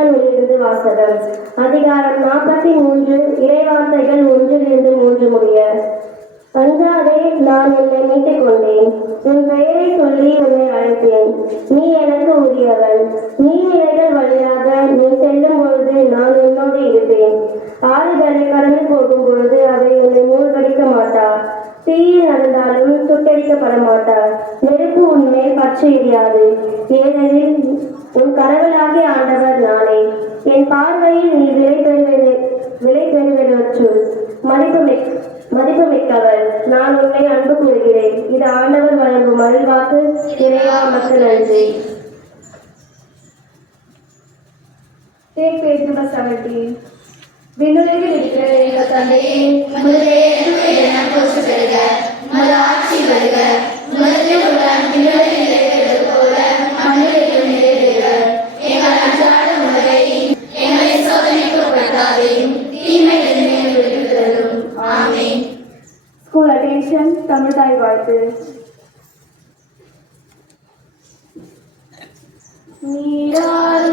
இருந்து வாசகம். அதிகாரம் 43, இறைவார்த்தைகள் 1-3 முடிய. அஞ்சாதே, நான் உன்னை மீட்டுக் கொண்டேன். உன் பெயரை சொல்லி உன்னை அழைத்தேன். நீ எனக்கு உரியவன். நீர்நிலைகள் வழியாக நீ செல்லும் பொழுது நான் உன்னோடு இருப்பேன். ஆறுகளை கடந்து போகும் பொழுது அவை உன்னை மூழ்கடிக்க மாட்டார். தீயில் நடந்தாலும் சுட்டரிக்கப்பட மாட்டார். நெருப்பு உன்மேல் பற்றி எரியாது. ஏனெனில் உன் கடவுளாகிய ஆண்டவர் நானே. என் பார்வையில் நீ விலை பெறுவதற்குள் மதிப்புமிக்கவர். நான் உன்னை அன்பு கூறுகிறேன். இது ஆண்டவர் வழங்கும் அருள்வாக்கு. இறைவா, மக்கள் நன்றி. Take page number 17. விண்ணுலகில் இருக்கிற எங்கள் தந்தையே, உமது பெயர் போற்ற பெறுக. உமது ஆட்சி வருக. உமது திருவுளம் விண்ணுலகில் நிறைவேறுவது போல மண்ணிலும் நிறைவேறுக. எங்கள் அன்றாட உணவை எங்களை சோதனைக்கு உட்படுத்தாதேயும், தீமையிலிருந்து எங்களை விடுவித்தருளும். ஆமென். School attention. தமிழ் தாய் வாழ்த்து. நீராட